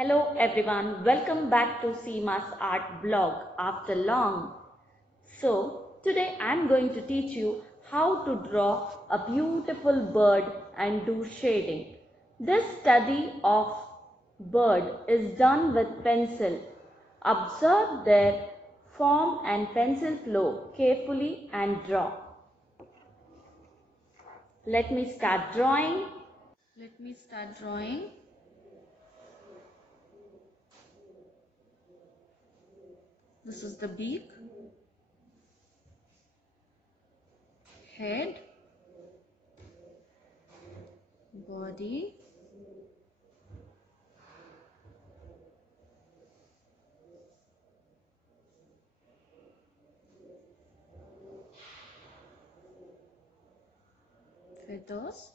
Hello everyone, welcome back to Seema's Art blog after long. So, today I am going to teach you how to draw a beautiful bird and do shading. This study of bird is done with pencil. Observe their form and pencil flow carefully and draw. Let me start drawing. This is the beak, head, body, feathers,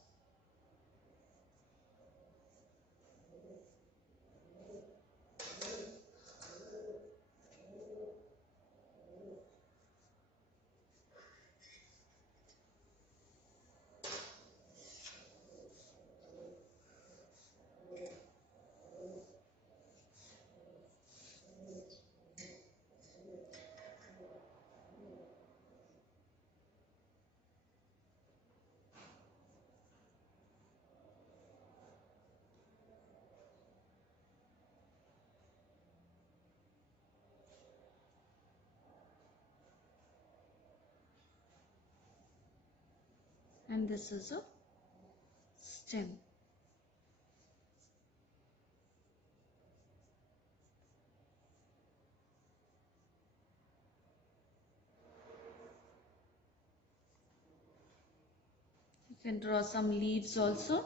and this is a stem. You can draw some leaves also.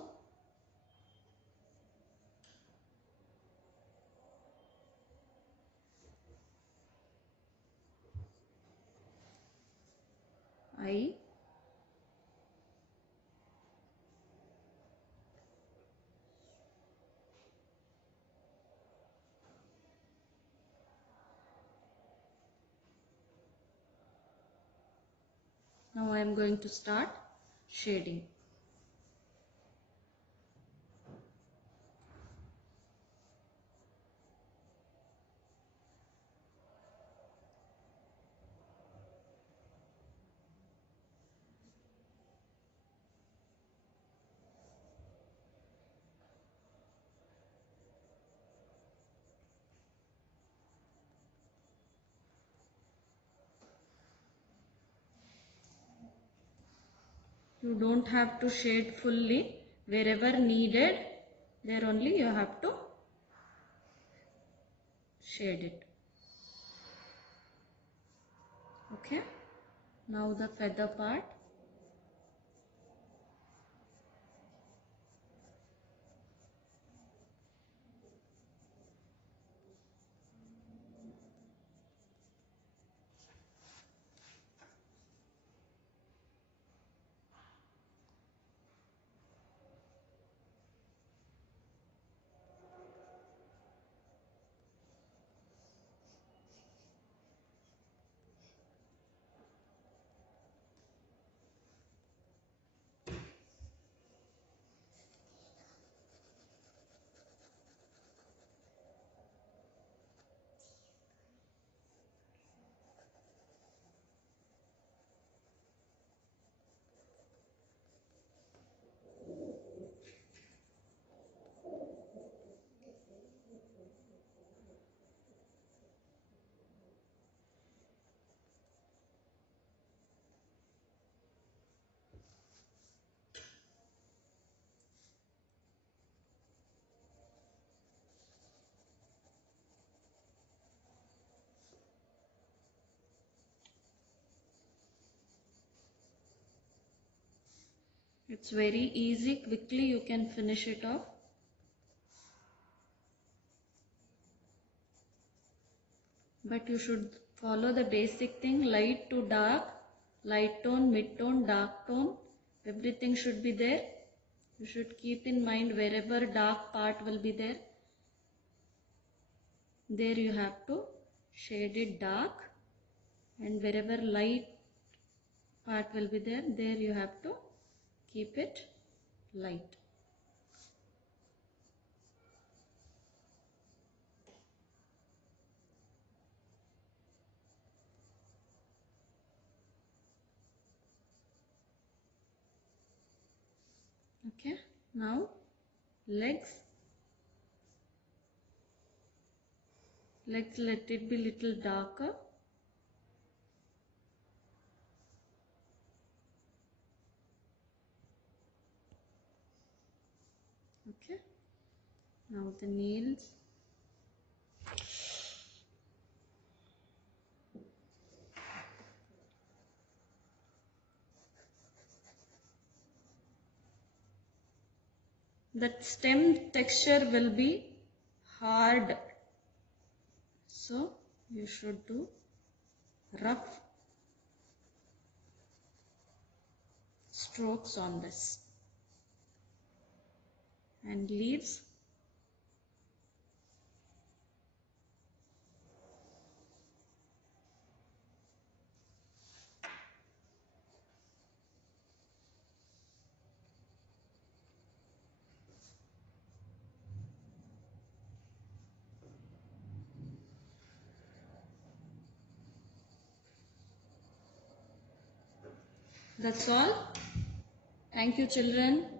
Eye. Now I am going to start shading. You don't have to shade fully. Wherever needed, there only you have to shade it. Okay. Now the feather part. It's very easy. Quickly you can finish it off. But you should follow the basic thing, light to dark, light tone, mid tone, dark tone. Everything should be there. You should keep in mind wherever dark part will be there, there you have to shade it dark, and wherever light part will be there, there you have to keep it light. Okay, now legs let it be little darker. Okay, now the nails. That stem texture will be hard, so you should do rough strokes on this. And leaves, that's all. Thank you, children.